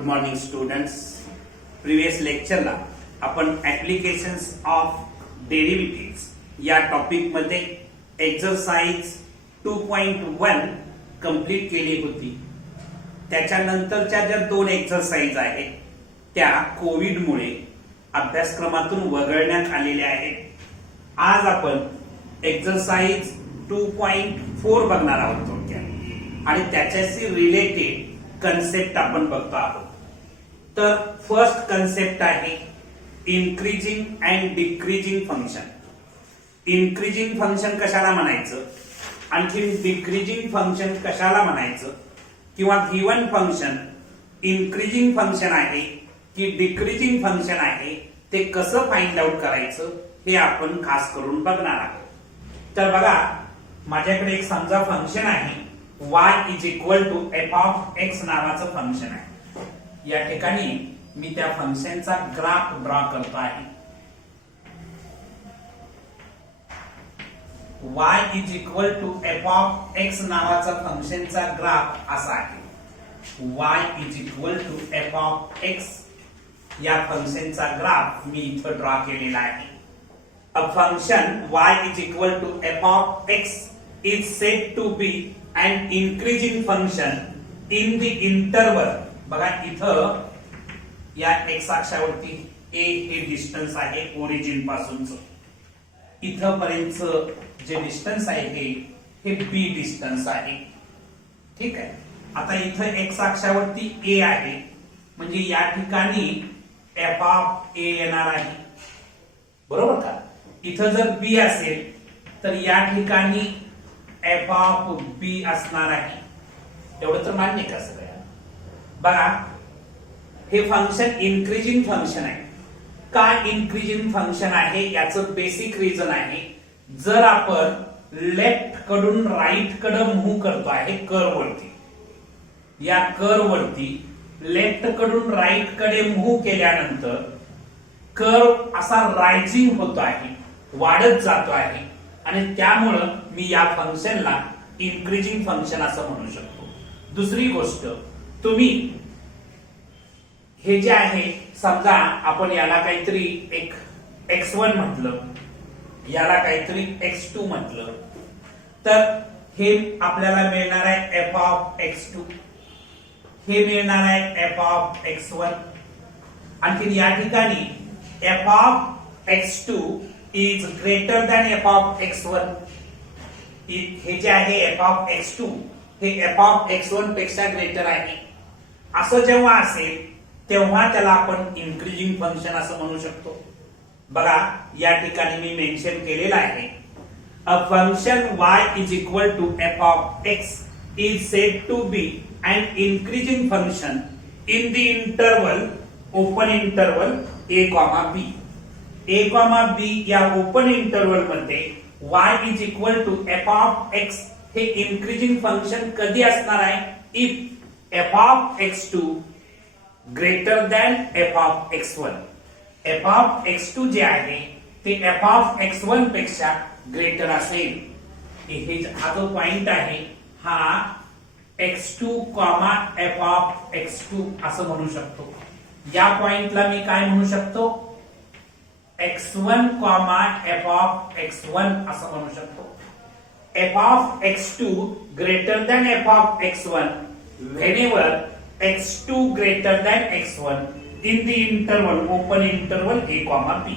Good morning students. Previous लेक्चरला आपण applications of derivative या topic मध्ये एक्सरसाइज 2.1 कंप्लीट केली होती. त्याच्यानंतरच्या ज्या दोन एक्सरसाइज आहेत त्या कोविडमुळे अभ्यासक्रमातून वगळण्यात आलेल्या आहेत. आज आपण एक्सरसाइज 2.4 बघणार आहोत थोडक्यात आणि त्याच्याशी रिलेटेड कन्सेप्ट आपण बघतो आहोत. तर फर्स्ट कन्सेप्ट आहे increasing and decreasing function. Increasing function कशाला म्हणायचं, आणखी डिक्रीजिंग फंक्शन कशाला म्हणायचं, किंवा गिवन फंक्शन इन्क्रीजिंग फंक्शन आहे की डिक्रीजिंग फंक्शन आहे ते कसं फाइंड आउट करायचं हे आपण खास करून बघणार आहोत. तर बघा, माझ्याकडे एक समजा फंक्शन आहे y is equal to F of X नावाचं फंक्शन आहे. या ठिकाणी मी त्या फंक्शनचा ग्राफ ड्रॉ करतो आहे. y is equal to F of X नावाचा फंक्शनचा ग्राफ असा आहे. y is equal to F of X या फंक्शनचा ग्राफ मी इथं ड्रॉ केलेला आहे. A function y is equal to F of X is said to be an increasing function in the interval. बघा इथं या x अक्षावरती a हे डिस्टन्स आहे ओरिजिन पासूनच. इथं पर्यंत जे डिस्टन्स आहे हे b डिस्टन्स आहे. ठीक आहे. आता इथं x अक्षावरती a आहे म्हणजे या ठिकाणी f ऑफ a येणार आहे, बरोबर का. इथं जर b असेल तर या ठिकाणी एफ ऑफ बी असणार आहे. एवढं तर मान्य का सगळ्या. बघा, हे फंक्शन इन्क्रीजिंग फंक्शन आहे. का इन्क्रीजिंग फंक्शन आहे याचं बेसिक रिझन आहे, जर आपण लेफ्ट कडून राईट कडे मूव्ह करतो आहे कर्व वरती, या कर्व वरती लेफ्ट कडून राईट कडे मूव्ह केल्यानंतर कर्व असा रायझिंग होतो आहे, वाढत जातो आहे आणि त्यामुळं मी या फंक्शनला इन्क्रीजिंग फंक्शन असं म्हणू शकतो. दुसरी गोष्ट, तुम्ही हे जे आहे समजा आपण याला काहीतरी एक x1 म्हटलं, याला काहीतरी x2 म्हटलं, तर हे आपल्याला मिळणार आहे f ऑफ x2, हे मिळणार आहे f ऑफ x1. आणखी या ठिकाणी f of x2 is greater than f of x1. हे जे आहे f of x2 हे f of x1 पेक्षा ग्रेटर आहे. असं जेव्हा असेल तेव्हा त्याला आपण इन्क्रीजिंग फंक्शन असं म्हणू शकतो. बघा, या ठिकाणी मी मेन्शन केलेलं आहे, a function y is equal to f of x is said to be an increasing function in the interval open interval a, b. a, b या ओपन इंटरवल मध्ये y is equal to F of x हे increasing function कधी असणार आहे, if F of x2 greater than F of x1. F of x2 जे आहे ते F of x1 पेक्षा ग्रेटर असेल. हे हा जो पॉइंट आहे हा x2, एफ ऑफ x2 असं म्हणू शकतो. या पॉइंटला मी काय म्हणू शकतो, x1, f of x1 असं म्हणू शकतो. f of x2 greater than f of x1 whenever x2 greater than x1 in the interval open interval a, b.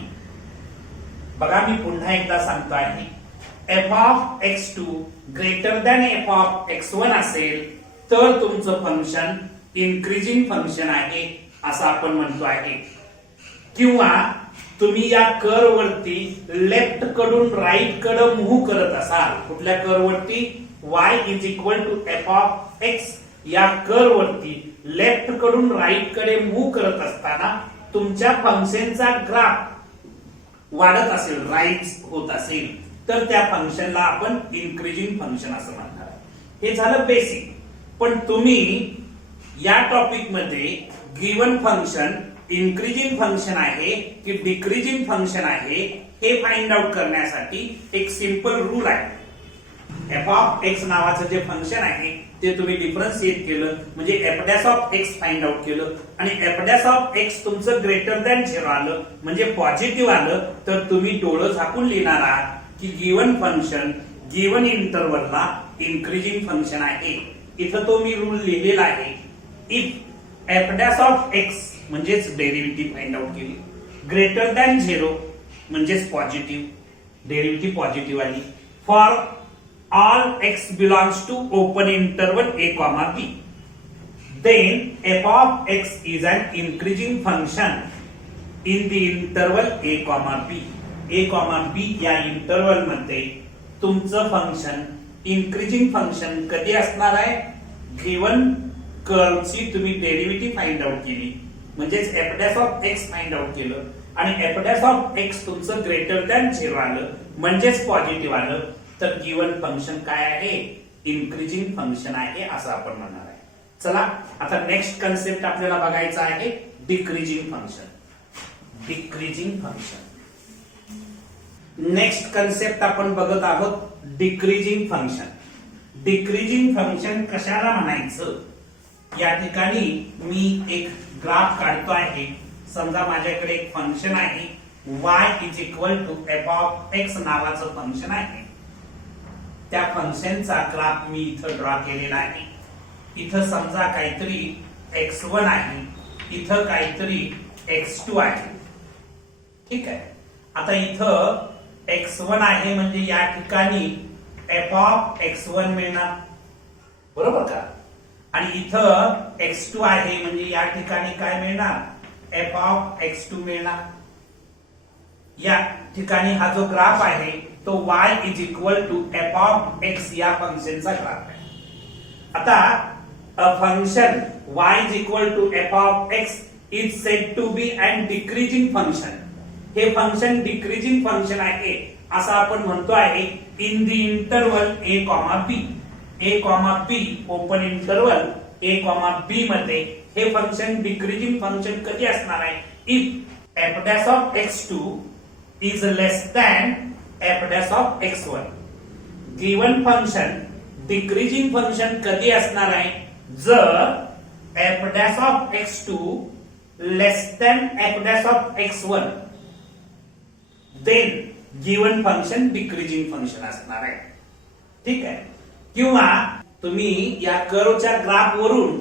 बघा, मी पुन्हा एकदा सांगतो आहे, f of x2 greater than f of x1 असेल तर तुमचं फंक्शन इन्क्रीजिंग फंक्शन आहे असं आपण म्हणतो आहे. किंवा तुम्ही या कर्व वरती लेफ्ट कडून राईट कडे मूव्ह करत असाल, कुठल्या कर्व वरती, y is equal to F of x या कर्व वरती लेफ्ट कडून राईट कडे मूव्ह करत असताना तुमच्या फंक्शनचा ग्राफ वाढत असेल, राईज होत असेल, तर त्या फंक्शनला आपण इन्क्रीजिंग फंक्शन असं म्हणणार. हे झालं बेसिक. पण तुम्ही या टॉपिक मध्ये गिवन फंक्शन इन्क्रीजिंग फंक्शन आहे की डिक्रीजिंग फंक्शन आहे हे फाइंड आउट करण्यासाठी एक सिंपल रूल आहे. एफ ऑफ एक्स नावाचं जे फंक्शन आहे ते तुम्ही डिफरन्शिएट केलं म्हणजे F dash of x find out केलं आणि एफ डॅश ऑफ एक्स तुमचं ग्रेटर दॅन 0 आलं म्हणजे पॉझिटिव्ह आलं तर तुम्ही डोळं झाकून लिहिणार आहात की गिवन फंक्शन गिवन इंटरवलला इन्क्रीजिंग फंक्शन आहे. इथं तो मी रूल लिहिलेला आहे. If f dash of x म्हणजेच डेरिव्हेटिव्ह फाइंड आउट केली ग्रेटर दॅन 0 म्हणजेच पॉझिटिव्ह डेरिव्हेटिव्ह पॉझिटिव्ह आली for all x belongs to open interval a comma b, then f of x is an increasing function in the interval a comma b. a comma b या interval मध्ये तुमचं function increasing function कधी असणार आहे given कर्वची तुम्ही derivative find out केली म्हणजेच f dash of x find out केलं आणि f डॅश ऑफ x तुमचं ग्रेटर दॅन 0 आलं म्हणजेच पॉझिटिव्ह आलं तर गिवन फंक्शन काय आहे इन्क्रीजिंग फंक्शन आहे असं आपण म्हणणार आहे. चला आता नेक्स्ट कन्सेप्ट आपल्याला बघायचा आहे decreasing function. Decreasing function next concept आपण बघत आहोत डिक्रीजिंग फंक्शन. डिक्रीजिंग फंक्शन कशाला म्हणायचं या ठिकाणी मी एक ग्राफ काढतो आहे. समजा माझ्याकडे एक फंक्शन आहे y is equal to F of X नावाचं फंक्शन आहे. त्या फंक्शनचा ग्राफ मी इथं ड्रॉ केलेला आहे. इथं समजा काहीतरी x1 आहे इथं काहीतरी x2 आहे. ठीक आहे. आता इथं x1 आहे म्हणजे या ठिकाणी f ऑफ x1 मिळणार बरोबर का आणि इथं x2 आहे म्हणजे या ठिकाणी काय मिळणार f ऑफ x2 मिळणार. या ठिकाणी हा जो ग्राफ आहे तो y is equal to F of X या फंक्शनचा ग्राफ आहे. आता a function y is equal to F of X is said to be an decreasing function. हे फंक्शन डिक्रीजिंग फंक्शन आहे असं आपण म्हणतो आहे in the interval a comma b. a comma b open interval a comma b मध्ये हे function decreasing function कधी असणार आहे if f dash of x2 is less than f dash of x1. Given function decreasing function कधी असणार आहे जर f dash of x2 less than f dash of x1 then given function decreasing function असणार आहे. ठीक आहे. किंवा तुम्ही या कर्वच्या ग्राफ वरून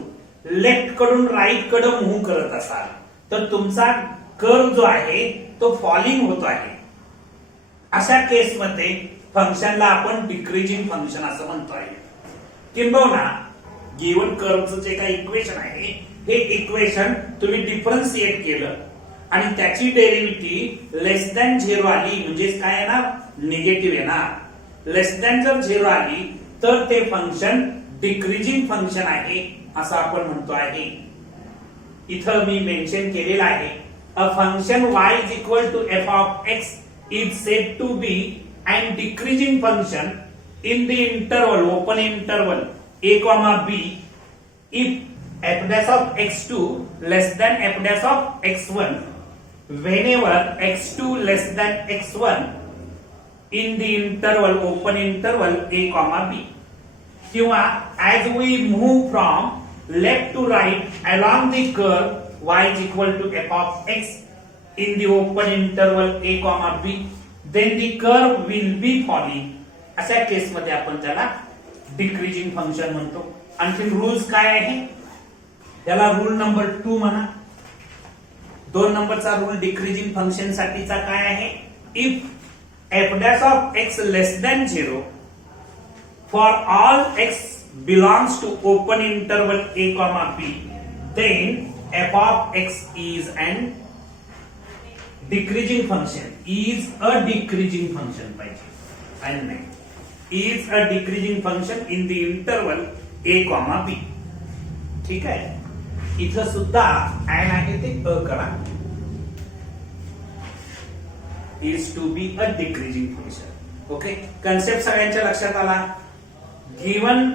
लेफ्ट कडून राईट कडे मूव्ह करत असाल तर तुमचा कर्व जो आहे तो फॉलिंग होतो आहे. अशा केस मध्ये फंक्शनला आपण डिक्रीजिंग फंक्शन असं म्हणतो आहे. किंबहुना गिवन कर्वचं जे काही इक्वेशन आहे हे इक्वेशन तुम्ही डिफरन्शिएट केलं आणि त्याची डेरिव्हेटिव्ह लेस दॅन 0 आली म्हणजे काय येणार निगेटिव्ह येणार. लेस दॅन जर 0 आली तर ते फंक्शन डिक्रीजिंग फंक्शन आहे असं आपण म्हणतो आहे. इथं मी मेन्शन केलेलं आहे a function y is equal to f of x is said to be an decreasing function in the interval open interval a comma b if f dash of x2 less than f dash of x1 whenever x2 less than x1 in the interval open interval a comma b. किंवा as we move from left to right along the curve y is equal to f of x in the open interval a comma b then the curve will be falling. अशा केस मध्ये आपण त्याला decreasing function म्हणतो. आणखी rules काय आहे त्याला rule number 2 म्हणा. 2 नंबरचा रूल डिक्रीजिंग फंक्शन साठीचा काय आहे if f dash of x less than 0 for all x belongs to open interval a comma b then f of x is an decreasing function. is a decreasing function पाहिजे and नाही is a decreasing function in the interval a comma b. ठीक आहे. इथं सुद्धा and आहे ते अ करा. is to be a decreasing function. Okay. Concept सगळ्यांच्या लक्षात आला. गिवन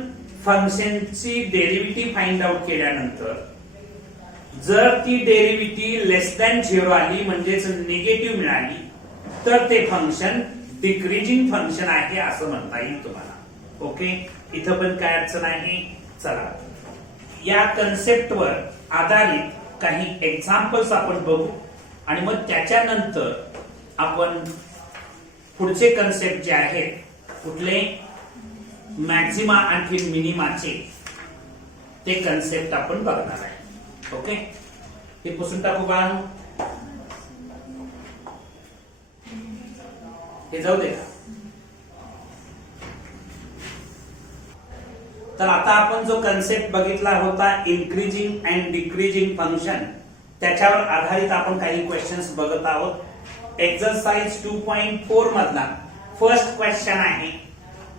फंक्शनची डेरिव्हेटिव्ह फाइंड आउट केल्यानंतर जर ती डेरिव्हेटिव्ह लेस दॅन 0 आली म्हणजेच निगेटिव्ह मिळाली तर ते फंक्शन डिक्रीजिंग फंक्शन आहे असं म्हणता येईल तुम्हाला. ओके, इथं पण काय अडचण आहे. चला या कन्सेप्टवर आधारित काही एक्झाम्पल्स आपण बघू आणि मग त्याच्यानंतर आपण पुढचे कन्सेप्ट जे आहेत कुठले मॅक्झिमा आणखी मिनिमाचे ते कन्सेप्ट आपण बघणार आहे. ओके, हे पुसून टाकू बाळांनो, हे जाऊ दे. तर आता आपण जो कन्सेप्ट बघितला होता इन्क्रीजिंग अँड डिक्रीजिंग फंक्शन, त्याच्यावर आधारित आपण काही क्वेश्चन्स बघत आहोत. एक्सरसाइज 2.4 मधला फर्स्ट क्वेश्चन आहे,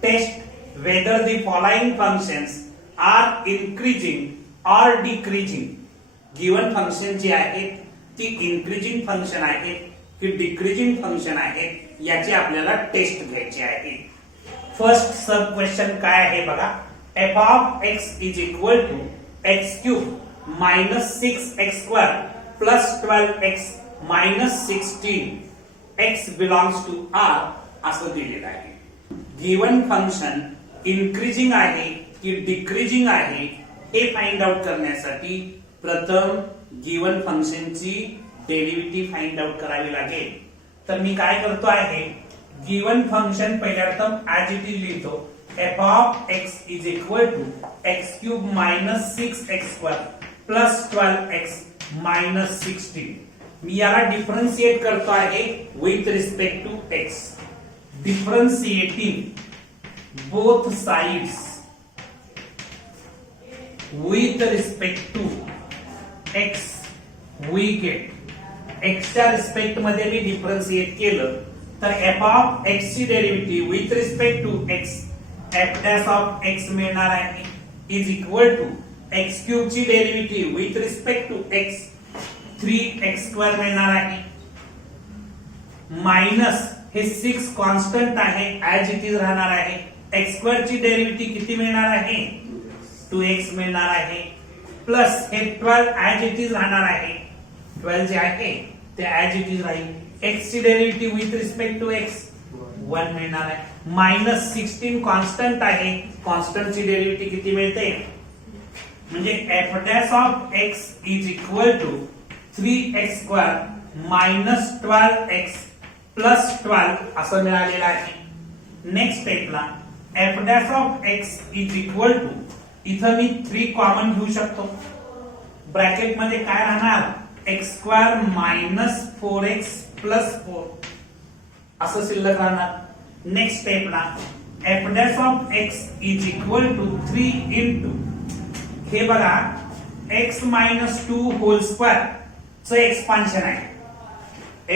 test whether the following functions are increasing or decreasing. Given function जी आहेत ती इन्क्रीजिंग फंक्शन आहे की डिक्रीजिंग फंक्शन आहे याची आपल्याला टेस्ट घ्यायची आहे. फर्स्ट सब क्वेश्चन काय आहे बघा, f of x is equal to x cube minus 6x square plus 12x minus 16 x belongs to R असं दिलेलं आहे. गिवन फंक्शन इन्क्रीजिंग आहे की डिक्रीजिंग आहे हे फाइंड आउट करण्यासाठी प्रथम गिवन फंक्शनची डेरिव्हेटिव्ह फाइंड आउट करावी लागेल. तर मी काय करतो आहे, गिवन फंक्शन पहिल्यांदा ऍज इट इज लिहितो. f of x is equal to x cube minus 6x square plus 12x minus 16. मी याला डिफरन्शिएट करतो आहे with respect to x. Differentiating both sides with respect to x we get x च्या respect मध्ये मी differentiate केलं तर f of x ची derivative with respect to x f dash of x मिळणार आहे is equal to x cube ची derivative with respect to x 3x square मिळणार आहे मायनस हे 6 कॉन्स्टंट आहे ऍज इट इज राहणार आहे. x स्क्वेअर ची डेरिव्हेटिव्ह किती मिळणार आहे, 2x मिळणार आहे प्लस हे 12 ऍज इट इज राहणार आहे. 12 जे आहे ते ऍज इट इज राहील. x ची derivative with respect to x 1 मिळणार आहे मायनस 16 कॉन्स्टंट आहे, कॉन्स्टंट ची डेरिव्हेटिव्ह किती मिळते म्हणजे f dash of x is equal to 3x square minus 12x plus 12 असं मिळालेलं आहे. नेक्स्ट स्टेपला f dash of x is equal to, इथं मी 3 कॉमन घेऊ शकतो, ब्रॅकेट मध्ये काय राहणार x square minus 4x plus 4 असं शिल्लक राहणार. नेक्स्ट स्टेपला f dash of x is equal to 3 into हे बघा x minus 2 होल स्क्वेअर च एक्सपान्शन आहे,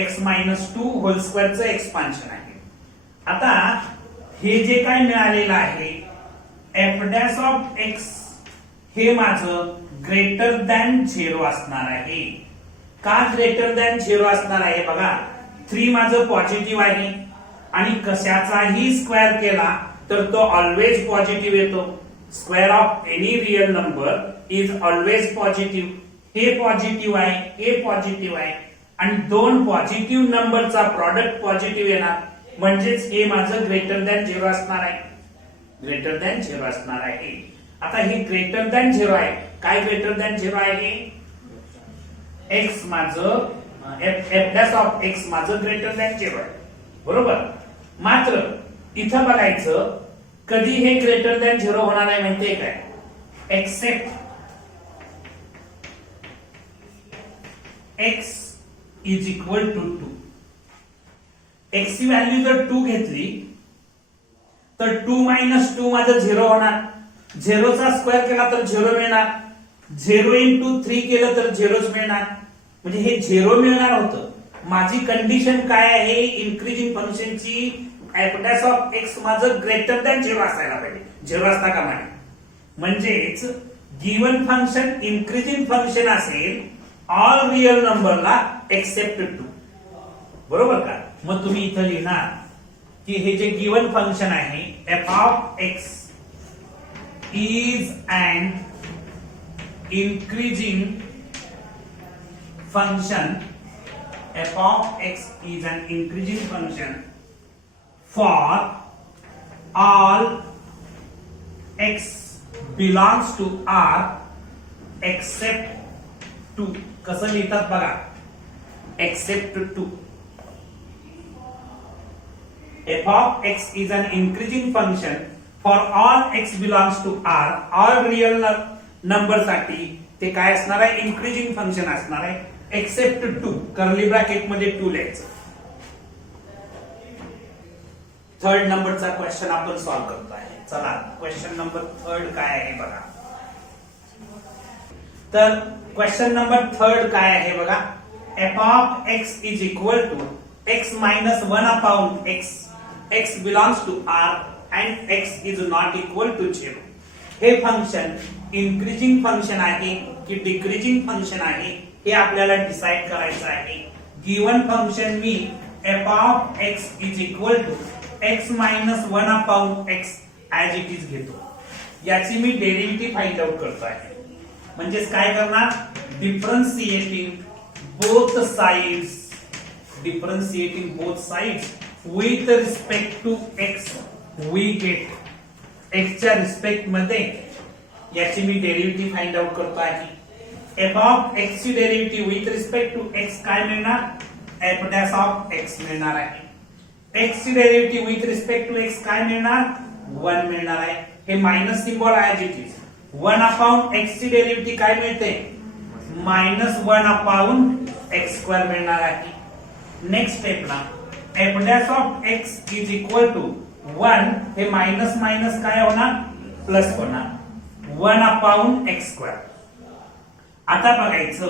x minus 2 होल स्क्वेअर च एक्सपान्शन आहे. आता हे जे काय मिळालेलं आहे f dash of x हे माझं ग्रेटर दॅन 0 असणार आहे. का ग्रेटर दॅन 0 असणार आहे बघा, 3 माझं पॉझिटिव्ह आहे आणि कशाचाही स्क्वेअर केला तर तो ऑलवेज पॉझिटिव्ह येतो. Square of any real number is always positive. हे पॉझिटिव्ह आहे, हे पॉझिटिव्ह आहे आणि दोन पॉझिटिव्ह नंबरचा प्रॉडक्ट पॉझिटिव्ह येणार म्हणजेच हे माझं ग्रेटर दॅन 0 असणार आहे. ग्रेटर दॅन 0 असणार आहे. आता हे ग्रेटर दॅन 0 आहे. काय ग्रेटर दॅन 0 आहे, x माझं f dash of x माझं ग्रेटर दॅन 0 आहे बरोबर. मात्र इथं बघायचं कधी हे ग्रेटर दॅन 0 होणार आहे माहितीये काय, except x is equal to 2. x ची व्हॅल्यू जर 2 घेतली तर 2 minus 2 माझं 0 होणार. 0 चा स्क्वेअर केला तर 0 मिळणार. 0 into 3 केलं तर 0च मिळणार. म्हणजे हे 0 मिळणार होतं. माझी कंडिशन काय आहे, इन्क्रीजिंग फंक्शनची f dash of x माझं ग्रेटर दॅन 0 असायला पाहिजे, 0 असता कामा नये. म्हणजेच गिवन फंक्शन इन्क्रीजिंग फंक्शन असेल ऑल रियल नंबरला एक्सेप्ट 2 बरोबर का. मग तुम्ही इथं लिहिणार की हे जे गिवन फंक्शन आहे f of x is an increasing function. f of x is an increasing function for all x belongs to R except 2. कसं लिहितात बघा, except 2. f of x is an increasing function for all x belongs to R. all real number साठी ते काय असणार आहे, increasing function असणार आहे, except 2 कर्ली ब्रॅकेट मध्ये 2 लिहायचं. थर्ड नंबरचा क्वेश्चन आपण सॉल्व्ह करतो आहे. चला क्वेश्चन नंबर थर्ड काय आहे बघा. तर क्वेश्चन नंबर थर्ड काय आहे बघा, f of x is equal to x minus 1 upon x. x belongs to R and x is not equal to 0. हे फंक्शन इन्क्रीजिंग फंक्शन आहे की डिक्रीजिंग फंक्शन आहे हे आपल्याला डिसाइड करायचं आहे. Given function me f of x is equal to x minus 1 upon x as it is घेतो. याची मी डेरिव्हेटिव्ह फाइंड आउट करतो आहे. म्हणजेच काय करणार, differentiating both sides, differentiating both sides with respect to x we get x च्या respect मध्ये याची मी डेरिव्हेटिव्ह फाइंड आउट करतो आहे. f of x ची derivative with respect to x काय मिळणार, f dash of x मिळणार आहे. x ची derivative with respect to x काय मिळणार, 1 मिळणार आहे. हे मायनस सिम्बॉल आहे इट इज 1 अपॉन x ची डेरिव्हेटिव्ह काय मिळते, -1 अपॉन x स्क्वेअर मिळणार आहे. नेक्स्ट स्टेपला f dash of x is equal to 1 हे मायनस मायनस काय होणार, प्लस होणार, 1 अपॉन x स्क्वेअर. आता बघायचं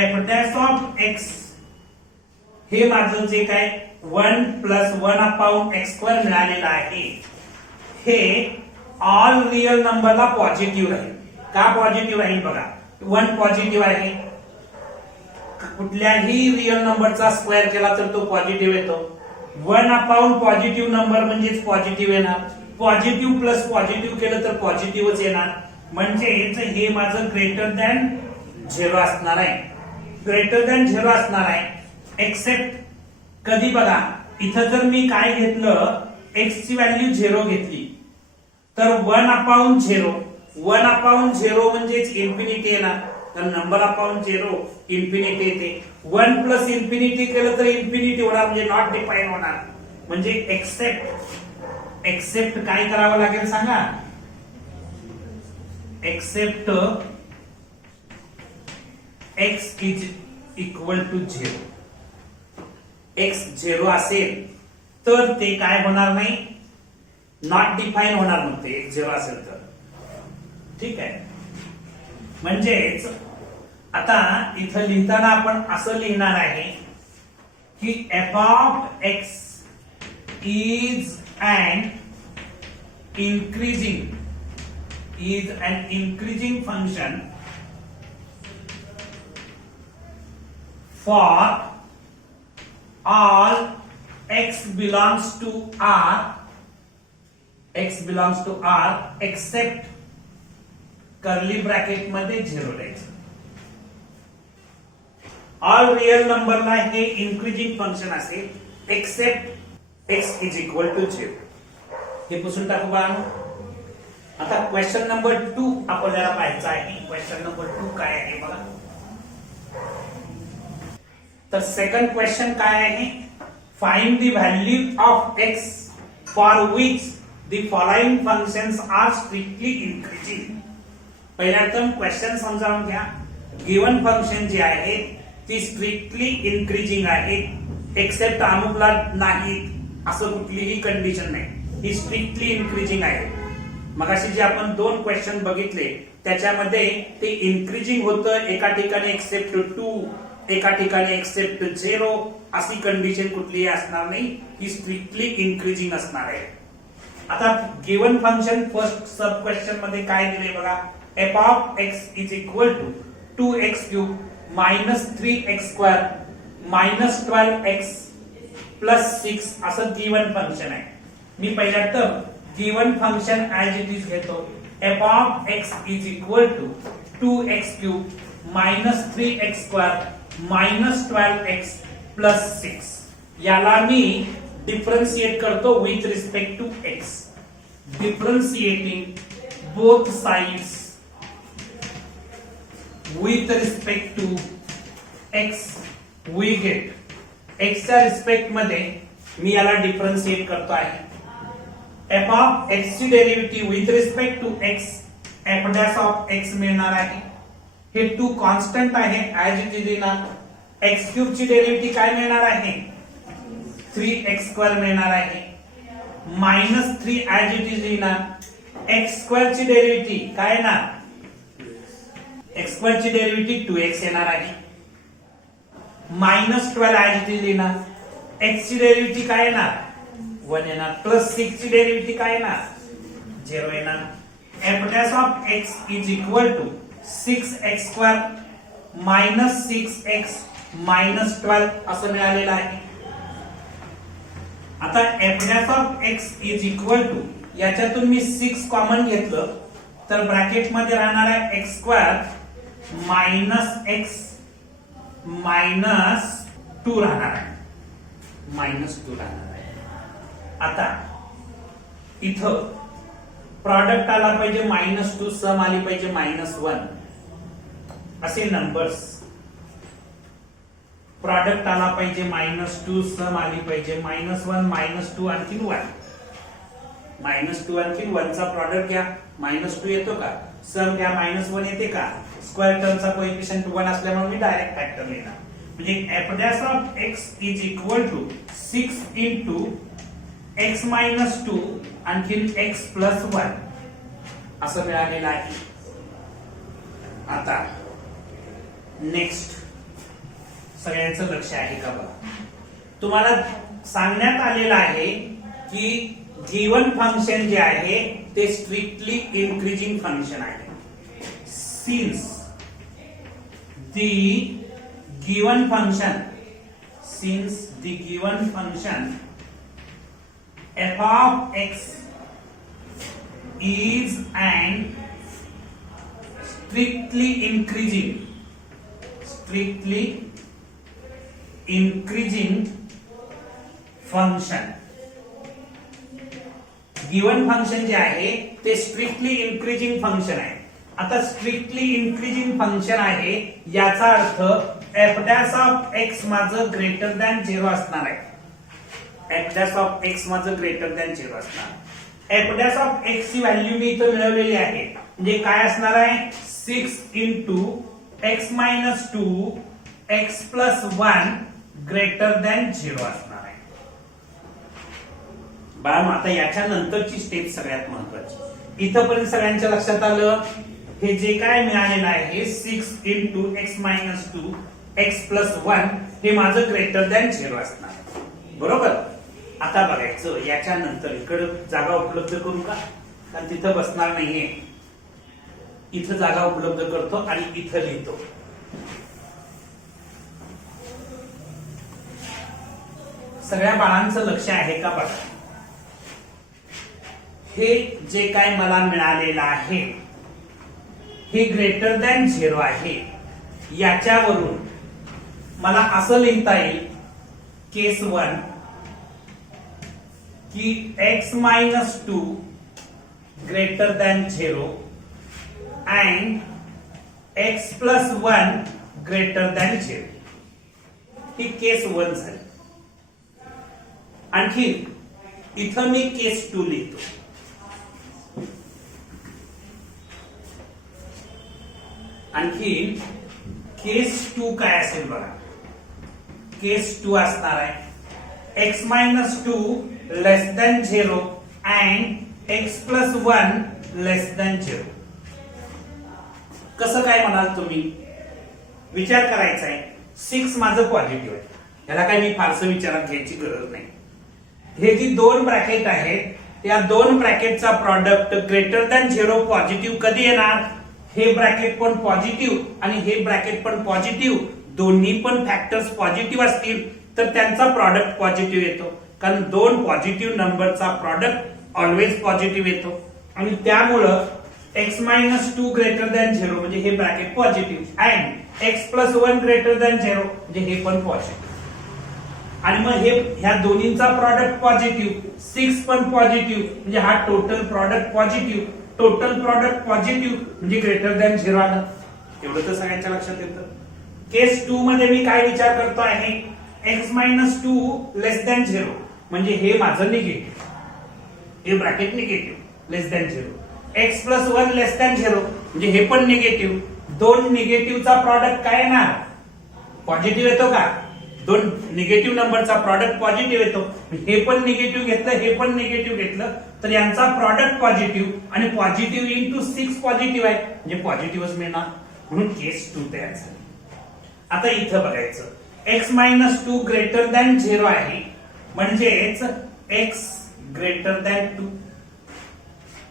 f dash of x हे माझं जे काय 1 प्लस 1 अपॉन x स्क्वेअर मिळालेलं आहे हे ऑल रियल नंबरला पॉझिटिव्ह राहील. का पॉझिटिव्ह राहील बघा, 1 पॉझिटिव्ह आहे, कुठल्याही रियल नंबरचा स्क्वेअर केला तर तो पॉझिटिव्ह येतो. 1 अपॉन पॉझिटिव्ह नंबर म्हणजेच पॉझिटिव्ह येणार, पॉझिटिव्ह प्लस पॉझिटिव्ह केलं तर पॉझिटिव्हच येणार. म्हणजेच हे माझं ग्रेटर दॅन 0 असणार आहे, ग्रेटर दॅन 0 असणार आहे. एक्सेप्ट कधी बघा, इथं जर मी काय घेतलं, x ची व्हॅल्यू 0 घेतली तर 1 अपॉन 0, 1 अपॉन 0 म्हणजेच इन्फिनिटी येणार. तर नंबर अपॉन 0 इन्फिनिटी येते. 1 प्लस इन्फिनिटी केलं तर इन्फिनिटी होणार, म्हणजे नॉट डिफाईन होणार. म्हणजे एक्सेप्ट, एक्सेप्ट काय करावं लागेल सांगा, except x is equal to 0. x 0 असेल तर ते काय होणार नाही, नॉट डिफाईन होणार नव्हते x 0 असेल तर. ठीक आहे, म्हणजेच आता इथं लिहिताना आपण असं लिहिणार आहे की f of x is an increasing function for all x belongs to R except curly bracket मध्ये 0 लिहायचं. ऑल रियल नंबरला हे इन्क्रीजिंग फंक्शन असेल except x is equal to 0. हे पुसून टाकू बाळांनो. आता क्वेश्चन नंबर 2 आपल्याला पाहायचा आहे. क्वेश्चन नंबर 2 काय आहे बघा. तर सेकंड क्वेश्चन काय आहे, find the value of x for which the following functions are strictly increasing. पहिल्यातून क्वेश्चन समजावून घ्या. गिवन फंक्शन जे आहे ती स्ट्रिक्टली इन्क्रीजिंग आहे, एक्सेप्ट अमुकला नाही असं कुठलीही कंडिशन नाही, ही स्ट्रिक्टली इन्क्रीजिंग आहे. मगाशी जे आपण 2 क्वेश्चन बघितले त्याच्यामध्ये ते इन्क्रीजिंग होतं, एका ठिकाणी एक्सेप्ट 2, एका ठिकाणी एक्सेप्ट 0 अशी कंडिशन कुठलीही असणार नाही, ही स्ट्रिक्टली इन्क्रीजिंग असणार आहे. आता given function first sub question मध्ये काय दिले बघा, f of x is equal to 2x cube minus 3x square minus 12x plus 6 असं गिवन फंक्शन आहे. मी पहिल्या तर given function as it is घेतो. f of x is equal to 2x cube minus 3x square minus 12x plus 6. याला मी differentiate करतो with respect to x. Differentiating both sides with respect to x we get x च्या respect मध्ये मी याला differentiate करतो आहे f of x ची derivative with respect to x f dash of x मिळणार आहे हे टू कॉन्स्टंट आहे as it is in x cube ची डेरिव्हेटिव्ह काय मिळणार आहे 3x² मिळणार आहे -3 as it is in x² ची डेरिव्हेटिव्ह काय ना x² ची डेरिव्हेटिव्ह 2x येणार आहे -12 as it is in x ची डेरिव्हेटिव्ह काय येणार 1 येणार +6 ची डेरिव्हेटिव्ह काय येणार 0 येणार f dash of x is equal to 6x² -6x -12 असं मिळालेलं आहे आता f dash of x is equal to याच्यातून मी 6 कॉमन घेतलं तर ब्रॅकेट मध्ये राहणार आहे x² -x -2 राहणार आहे -2 राहणार आहे आता इथं प्रॉडक्ट आला पाहिजे -2 सम आली पाहिजे -1 असे नंबर्स प्रॉडक्ट आला पाहिजे -2 सम आली पाहिजे -1 -2 आणखी 1 -2 आणखी 1 चा प्रॉडक्ट घ्या -2 येतो का सम घ्या -1 येते का स्क्वेअर टर्मचा कोएफिशिएंट 1 असल्यामुळे मी डायरेक्ट फॅक्टर लिहिणार म्हणजे f dash of x is equal to 6 into x -2 आणखी x + 1 असं मिळालेलं आहे आता नेक्स्ट सगळ्यांचं लक्ष आहे का बघा तुम्हाला सांगण्यात आलेलं आहे की गिवन फंक्शन जे आहे ते स्ट्रिक्टली इन्क्रीजिंग फंक्शन आहे since the given function f of x is an strictly increasing function given function जे आहे ते स्ट्रिक्टली इन्क्रीजिंग फंक्शन आहे आता स्ट्रिक्टली इन्क्रीजिंग फंक्शन आहे याचा अर्थ f डॅश ऑफ x माझं ग्रेटर दॅन 0 असणार आहे f डॅश ऑफ x माझं ग्रेटर दॅन 0 असणार f डॅश ऑफ x ची व्हॅल्यू मी इथं मिळवलेली आहे म्हणजे काय असणार आहे 6 into x - 2 x + 1 greater than 0 असणार आहे बाळा आता याच्या नंतरची स्टेप सगळ्यात महत्त्वाची इथपर्यंत सगळ्यांच्या लक्षात आलं हे जे काय मिळालेलं आहे 6 into x - 2 x + 1 हे माझं ग्रेटर दॅन 0 असणार बरोबर आता बघायचं याच्या नंतर इकडे जागा उपलब्ध करू का कारण तिथं बसणार नाहीये इथं जागा उपलब्ध करतो आणि इथं लिहितो सगळ्या बाळांचं लक्ष आहे का बघा हे जे काय मला मिळालेलं आहे हे ग्रेटर दॅन 0 आहे याच्यावरून मला असं लिहिता येईल केस 1 की x - 2 greater than 0 and x + 1 greater than 0 ही केस 1 झाली आणखी इथं मी केस 2 लिहितो आणखी केस 2 काय असेल बघा केस 2 असणार आहे x - 2 less than 0 and x + 1 less than 0 कसं काय म्हणाल तुम्ही विचार करायचा आहे 6 माझं पॉझिटिव्ह आहे याला काय मी फारसं विचारात घ्यायची गरज नाही हे जी दोन ब्रॅकेट आहेत या दोन ब्रॅकेटचा प्रॉडक्ट ग्रेटर दॅन 0 पॉझिटिव्ह कधी येणार हे ब्रॅकेट पण पॉझिटिव्ह आणि हे ब्रॅकेट पण पॉझिटिव्ह दोन्ही पण फॅक्टर्स पॉझिटिव्ह असतील तर त्यांचा प्रॉडक्ट पॉझिटिव्ह येतो कारण दोन पॉझिटिव्ह नंबरचा प्रॉडक्ट ऑलवेज पॉझिटिव्ह येतो आणि त्यामुळं x - 2 ग्रेटर दॅन 0 म्हणजे हे bracket positive and x + 1 greater than 0 म्हणजे हे पण पॉझिटिव्ह आणि मग हे ह्या दोन्हींचा प्रॉडक्ट पॉझिटिव्ह 6 पण पॉझिटिव्ह म्हणजे हा total product positive total product positive म्हणजे ग्रेटर दॅन 0 आलं. एवढं तर सगळ्यांच्या लक्षात येतं. केस 2 मध्ये मी काय विचार करतो आहे, x - 2 लेस दॅन 0 म्हणजे हे माझं निगेटिव्ह, हे ब्रॅकेट निगेटिव्ह लेस दॅन 0. x + 1 लेस दॅन 0 म्हणजे हे पण निगेटिव्ह. दोन निगेटिव्हचा प्रॉडक्ट काय येणार, पॉझिटिव्ह येतो का, दोन निगेटिव्ह नंबरचा प्रॉडक्ट पॉझिटिव्ह येतो. हे पण निगेटिव्ह घेतलं, हे पण निगेटिव्ह घेतलं तर यांचा प्रॉडक्ट पॉझिटिव्ह आणि पॉझिटिव्ह इंटू 6 पॉझिटिव्ह आहे म्हणजे पॉझिटिव्हच मिळणार. म्हणून केस 2 तयार झाली. आता इथं बघायचं, x - 2 ग्रेटर दॅन 0 आहे म्हणजेच x ग्रेटर दॅन 2.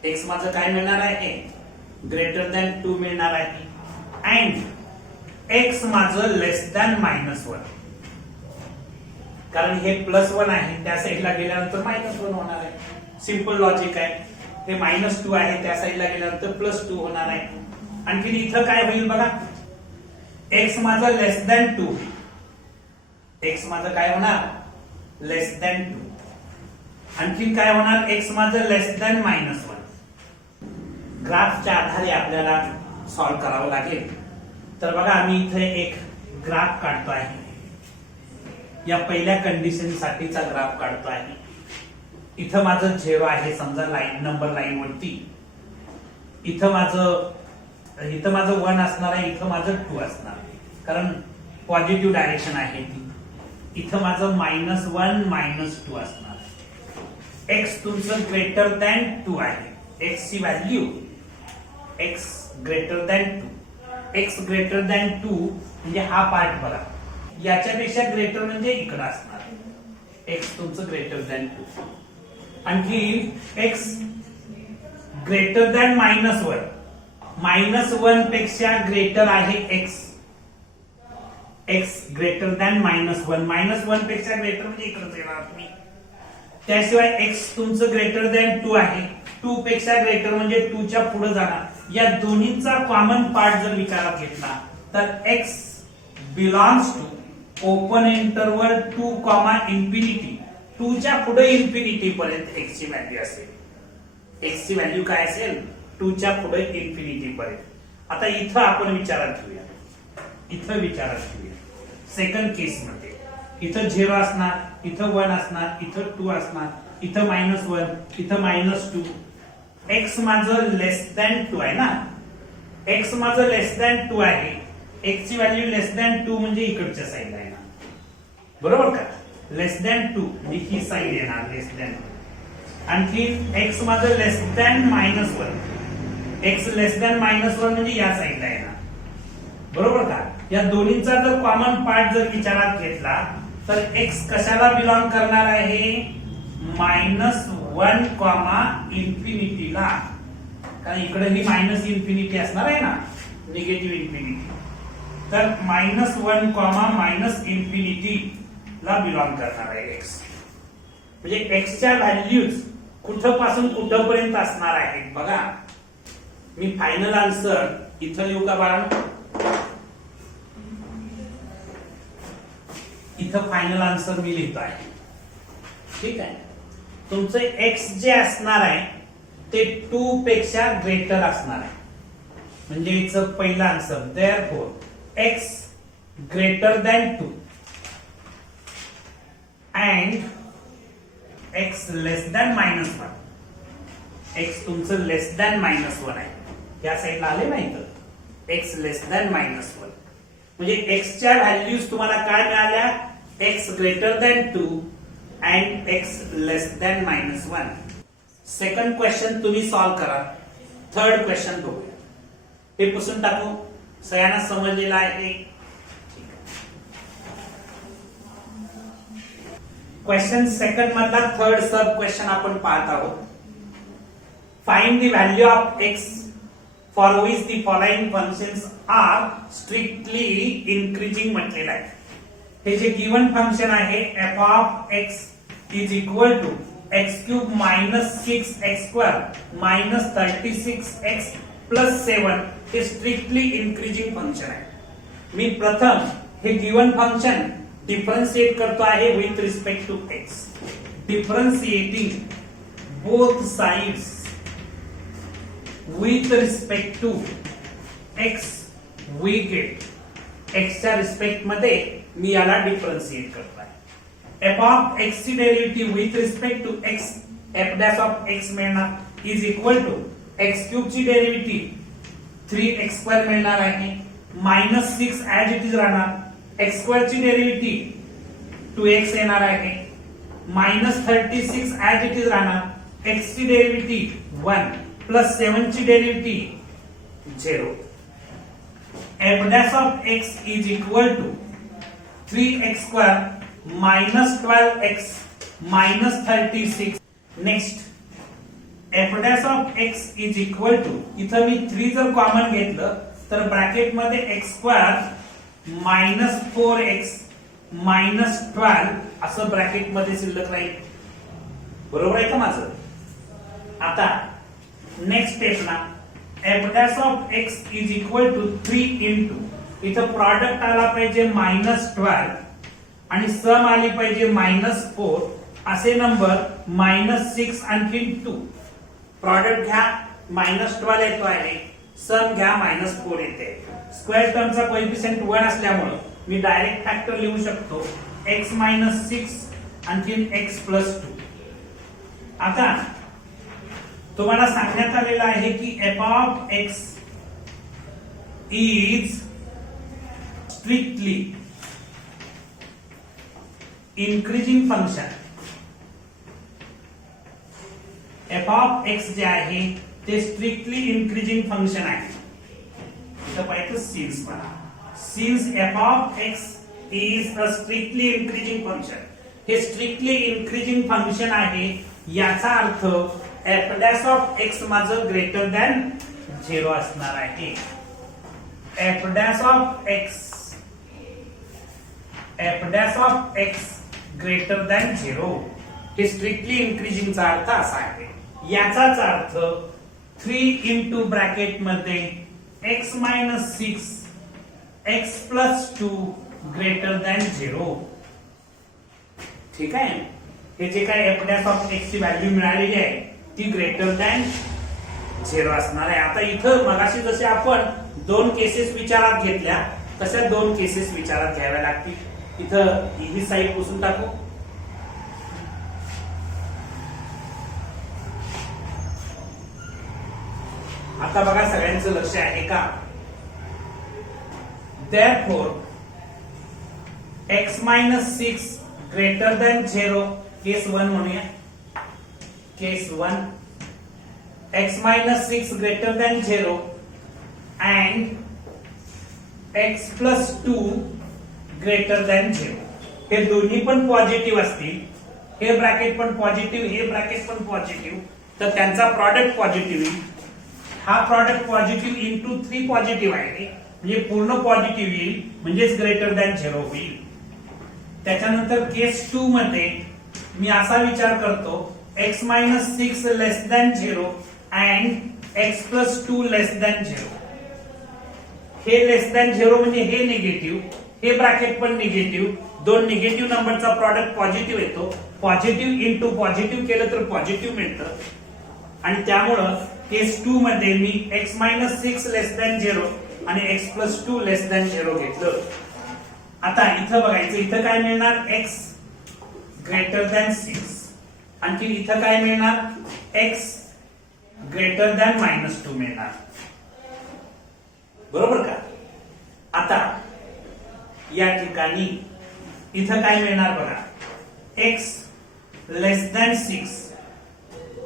x माझं काय मिळणार आहे, ग्रेटर दॅन 2 मिळणार आहे. अँड x माझं लेस दॅन -1 कारण हे +1 आहे त्या साईडला गेल्यानंतर -1 होणार आहे. सिंपल लॉजिक आहे. हे -2 आहे त्या साईडला गेल्यानंतर +2 होणार आहे. आणखी इथं काय होईल बघा, x माझं लेस दॅन 2, x माझं काय होणार लेस दॅन 2. आणखी काय होणार, x माझं लेस दॅन -1. ग्राफच्या आधारे आपल्याला सॉल्व्ह करावं लागेल. तर बघा आम्ही इथे एक ग्राफ काढतो आहे. या पहिल्या कंडिशन साठीचा ग्राफ काढतो आहे. इथं माझं 0 आहे समजा लाईन नंबर लाईन वरती. इथं माझं 1 असणार आहे, इथं माझं 2 असणार आहे कारण पॉझिटिव्ह डायरेक्शन आहे ती. इथं माझं -1 -2 असणार आहे. x तुमचं ग्रेटर दॅन 2 आहे. x ची value x greater than 2. x greater than 2 म्हणजे हा पार्ट बघा, याच्यापेक्षा ग्रेटर म्हणजे इकडे असणार. x तुमचं ग्रेटर दॅन 2. आणखी x ग्रेटर दॅन -1, -1 पेक्षा ग्रेटर आहे x. x ग्रेटर दॅन -1, -1 पेक्षा ग्रेटर म्हणजे इकडेच येणार तुम्ही. त्याशिवाय x तुमचं ग्रेटर दॅन 2 आहे, 2 पेक्षा ग्रेटर म्हणजे 2 च्या पुढे जाणार. या दोन्हीचा कॉमन पार्ट जर विचारात घेतला तर x belongs to open interval 2, infinity. 2 च्या पुढे इन्फिनिटी पर्यंत x ची व्हॅल्यू असेल. x ची व्हॅल्यू काय असेल, 2 च्या पुढे इन्फिनिटी पर्यंत. आता इथं आपण विचारात घेऊया, सेकंड केस मध्ये इथं 0 असणार, इथं 1 असणार, इथं 2 असणार, इथं -1, इथं -2. x माझं लेस दॅन 2 आहे ना, x माझं लेस दॅन 2 आहे. x ची व्हॅल्यू लेस दॅन 2 म्हणजे इकडच्या साईडला आहे ना, बरोबर का. लेस दॅन 2 म्हणजे ही साईड येणार लेस दॅन. आणखी x माझं लेस दॅन -1, x लेस दॅन -1 म्हणजे या साईडला येणार, बरोबर का. या दोन्हीचा जर कॉमन पार्ट जर विचारात घेतला तर x कशाला बिलॉंग करणार आहे, -1, इन्फिनिटीला. कारण इकडे ही -इन्फिनिटी असणार आहे ना, निगेटिव्ह इन्फिनिटी. तर -1, इन्फिनिटी ला बिलॉंग करणार आहे x. म्हणजे x च्या व्हॅल्यूज कुठपासून कुठपर्यंत असणार आहेत बघा. मी फायनल आन्सर इथं लिहू का बाळांनो, इथं फायनल आन्सर मी लिहितो आहे. ठीक आहे. तुमचं x जे असणार आहे ते 2 पेक्षा ग्रेटर असणार आहे म्हणजे इथं पहिला answer. Therefore x greater than 2 and x less than -1. x तुमचं लेस दॅन -1 आहे, या साईडला आले ना इथं. x लेस दॅन -1 म्हणजे x च्या व्हॅल्यूज तुम्हाला काय मिळाल्या, x greater than 2 and x less than -1. Second question तुम्ही सॉल्व्ह करा. थर्ड क्वेश्चन बघूया. हे पुसून टाकू, सगळ्यांना समजलेलं आहे. क्वेश्चन सेकंड मधला थर्ड सब क्वेश्चन आपण पाहत आहोत. Find the value of x for which the following functions are strictly increasing म्हटलेलं आहे. हे जे गिवन फंक्शन आहे f of x is equal to x³ - 6x² - 36x + 7 हे स्ट्रिक्टली इन्क्रीजिंग फंक्शन आहे. मी प्रथम हे गिवन फंक्शन डिफरन्शिएट करतो आहे with respect to x. Differentiating both sides with respect to x we get एक्सच्या रिस्पेक्ट मध्ये मी याला डिफरन्शिएट करतोय. एफ ऑफ एक्स ची derivative with respect to x f dash of x मिळणार is equal to x cube ची derivative 3x square मिळणार आहे मायनस 6 ऍज इट इज राहणार एक्स स्क्वेअर ची डेरिव्हेटिव्ह 2x येणार आहे मायनस 36 ऍज इट इज राहणार x ची डेरिव्हेटिव्ह 1 प्लस 7 ची derivative 0. f dash of x is equal to 3x square minus 12x minus 36. Next, f dash of x is equal to इथं मी 3 जर common घेतलं तर bracket मध्ये x square minus 4x minus 12 असं bracket मध्ये शिल्लक राहील. बरोबर आहे का माझं? आता नेक्स्ट स्टेप ना f dash of x is equal to 3 into इथं प्रॉडक्ट आला पाहिजे मायनस 12 आणि सम आली पाहिजे मायनस 4 असे नंबर मायनस 6 आणखी 2. प्रॉडक्ट घ्या मायनस 12 येतो आहे सम घ्या मायनस 4 येते. स्क्वेअर टर्मचा कोएफिशियंट 1 असल्यामुळे मी डायरेक्ट फॅक्टर लिहू शकतो x मायनस 6 आणखी x प्लस 2. आता तुम्हाला सांगण्यात आलेलं आहे की f of x is strictly increasing function. f of x जे आहे ते स्ट्रिक्टली इन्क्रीजिंग फंक्शन आहे. इथं पाहिजे सिन्स म्हणा since f of x is a strictly increasing function. हे स्ट्रिक्टली इन्क्रीजिंग फंक्शन आहे याचा अर्थ f dash of x माझं ग्रेटर दॅन 0 असणार आहे. f dash of x greater than 0 हे स्ट्रिक्टली इन्क्रीजिंग चा अर्थ असा आहे. याचाच अर्थ 3 इंटू ब्रॅकेट मध्ये x minus 6 x plus 2 greater than 0. ठीक आहे. हे जे काय f dash of x ची व्हॅल्यू मिळालेली आहे ती ग्रेटर दॅन 0 असणार आहे. आता इथं मगाशी जसे आपण 2 केसेस विचारात घेतल्या तशा 2 केसेस विचारात घ्याव्या लागतील. इथं ही साईड पुसून टाकू. आता बघा सगळ्यांचं लक्ष आहे का? therefore x minus 6 greater than 0 केस 1 म्हणूया. केस 1 x minus 6 greater than 0 and x plus 2 greater than 0. हे दोन्ही पण पॉझिटिव्ह असतील. हे ब्रॅकेट पण पॉझिटिव्ह हे ब्रॅकेट पण पॉझिटिव्ह तर त्यांचा प्रॉडक्ट पॉझिटिव्ह येईल. हा प्रॉडक्ट पॉझिटिव्ह इंटू 3 पॉझिटिव्ह आहे म्हणजे पूर्ण पॉझिटिव्ह येईल म्हणजेच ग्रेटर दॅन 0 होईल. त्याच्यानंतर केस 2 मध्ये मी असा विचार करतो x minus 6 less than 0 and x plus 2 less than 0. हे less than 0 म्हणजे हे निगेटिव्ह हे ब्रॅकेट पण निगेटिव्ह. दोन निगेटिव्ह नंबरचा प्रॉडक्ट पॉझिटिव्ह येतो. पॉझिटिव्ह इंटू पॉझिटिव्ह केलं तर पॉझिटिव्ह मिळतं आणि त्यामुळं केस 2 मध्ये मी x minus 6 less than 0 आणि x plus 2 less than 0 घेतलं. आता इथं बघायचं इथं काय मिळणार x ग्रेटर दॅन 6 आणखी इथं काय मिळणार x ग्रेटर दॅन -2 मिळणार. बरोबर का? आता या ठिकाणी इथं काय मिळणार बघा x लेस दॅन 6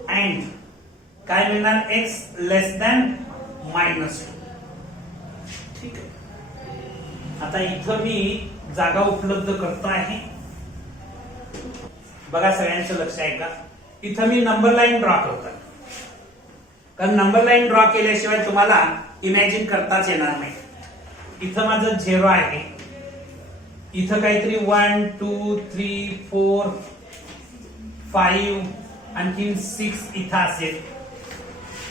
अँड काय मिळणार x लेस दॅन -2. ठीक आहे. आता इथं मी जागा उपलब्ध करतो आहे. बघा सगळ्यांचं लक्ष आहे का? इथं मी नंबर लाईन ड्रॉ करतो कारण नंबर लाईन ड्रॉ केल्याशिवाय तुम्हाला इमॅजिन करताच येणार नाही. इथं माझं 0 आहे. इथं काहीतरी 1 2 3 4 5 आणखी 6 इथं असेल.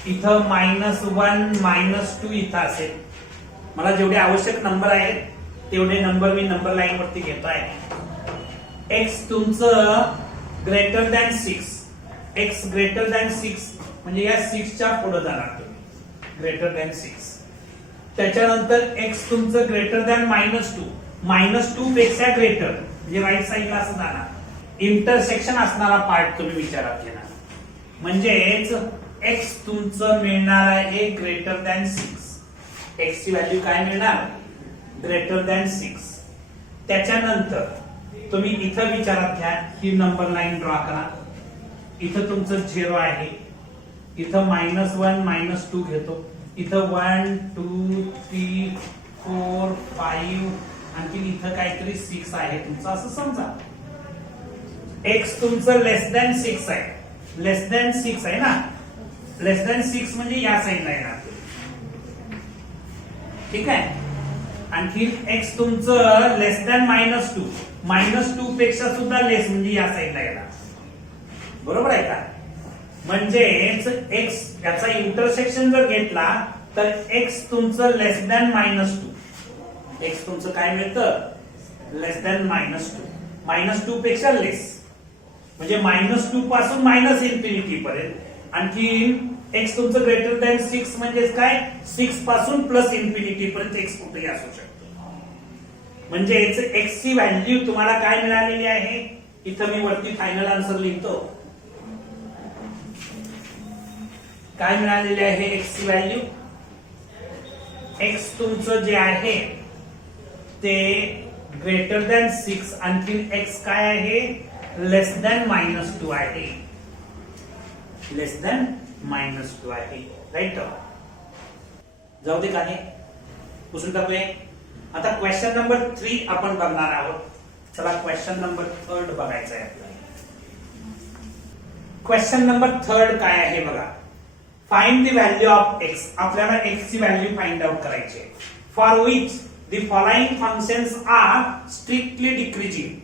इथं -1 -2 इथं असेल. मला जेवढे आवश्यक नंबर आहेत तेवढे नंबर मी नंबर लाईन वरती घेतो आहे. x तुमचं greater than 6 x greater than 6 म्हणजे या 6 च्या पुढे जाणार तुम्ही. Greater than 6. त्याच्यानंतर x तुमचं ग्रेटर दॅन -2, -2 पेक्षा ग्रेटर म्हणजे राईट साइडला असं जाणार. इंटरसेक्शन असणारा पार्ट तुम्ही विचारात घेणार. म्हणजेच x तुमचं मिळणार आहे ग्रेटर दॅन 6. x ची व्हॅल्यू काय मिळणार? Greater than 6. त्याच्यानंतर तुम्ही इथं विचारात घ्या, ही नंबर लाईन ड्रॉ करा. इथं तुमचं 0 आहे, इथं -1 -2 घेतो, इथं 1 2 3 4 5 आणखी इथं काहीतरी 6 आहे तुमचं असं समजा. x तुमचं लेस दॅन 6 आहे, लेस दॅन 6 आहे ना, लेस दॅन 6 म्हणजे या साईडला येणार. ठीक आहे. आणखी x तुमचं लेस दॅन -2, -2 पेक्षा सुद्धा लेस म्हणजे या साईडला येणार. बरोबर आहे का? म्हणजेच x याचा इंटरसेक्शन जर घेतला तर x तुमचं लेस दॅन -2, x तुमचं काय मिळतं? लेस दॅन -2 पेक्षा लेस म्हणजे -2 पासून -इन्फिनिटी पर्यंत. आणखी x तुमचं ग्रेटर दॅन 6 म्हणजे काय? 6 पासून +इन्फिनिटी पर्यंत x कुठेही असू शकतो. म्हणजे x ची व्हॅल्यू तुम्हाला काय मिळालेली आहे? इथं मी वरती फायनल आन्सर लिहितो. काय मिळालेली आहे x ची व्हॅल्यू? x तुमचं जे आहे ते ग्रेटर दॅन 6, आणखी x काय आहे? लेस दॅन -2 आहे, लेस दॅन -2 आहे. राईट. जाऊ दे काय पुसून टाकूया. आता क्वेश्चन नंबर 3 आपण बघणार आहोत. चला क्वेश्चन नंबर 3 बघायचा आहे आपल्याला. क्वेश्चन नंबर 3 काय आहे बघा. Find the value of x. आपल्याला x ची व्हॅल्यू फाइंड आउट करायची आहे. For which the following functions are strictly decreasing.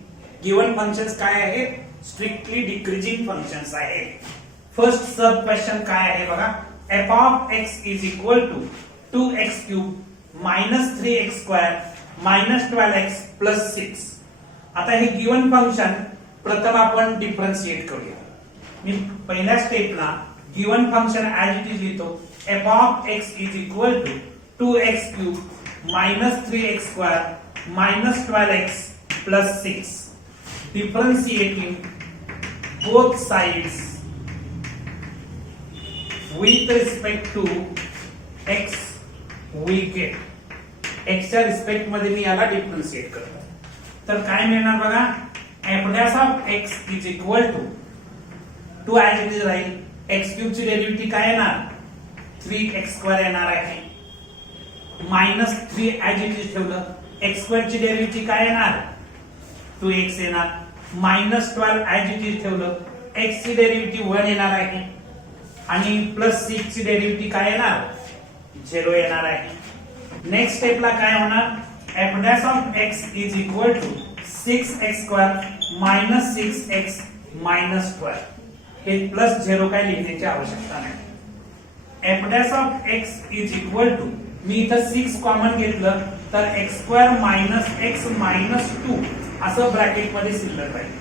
Given functions काय आहेत? स्ट्रिक्टली डिक्रीजिंग फंक्शन्स आहेत. फर्स्ट सब क्वेश्चन काय आहे बघा. f of x is equal to 2x³ -3x² -12x + 6. आता हे गिवन फंक्शन प्रथम आपण डिफरन्शिएट करूया. मी पहिल्या स्टेपला given function as it is लिहितो. f of x is equal to 2x³ -3x² -12x + 6. Differentiating both sides with respect to x we get. x च्या रिस्पेक्ट मध्ये मी याला डिफरन्शिएट करतो. तर काय मिळणार बघा. f' of x is equal to 2 as it is राहील. x³ ची डेरिव्हेटिव्ह काय येणार? 3x² येणार आहे. -3 ऍज इट इज ठेवलं. x² ची डेरिव्हेटिव्ह काय येणार? 2x येणार. -12 ऍज इट इज ठेवलं. x ची डेरिव्हेटिव्ह 1 येणार आहे आणि +6 ची डेरिव्हेटिव्ह काय येणार? 0 येणार आहे. नेक्स्ट स्टेपला काय होणार? f' of x is equal to 6x² -6x -12. हे +0 काय लिहिण्याची आवश्यकता नाही. f' of x is equal to, मी इथं 6 कॉमन घेतलं तर x² - x -2 असं ब्रॅकेट मध्ये शिल्लक राहील.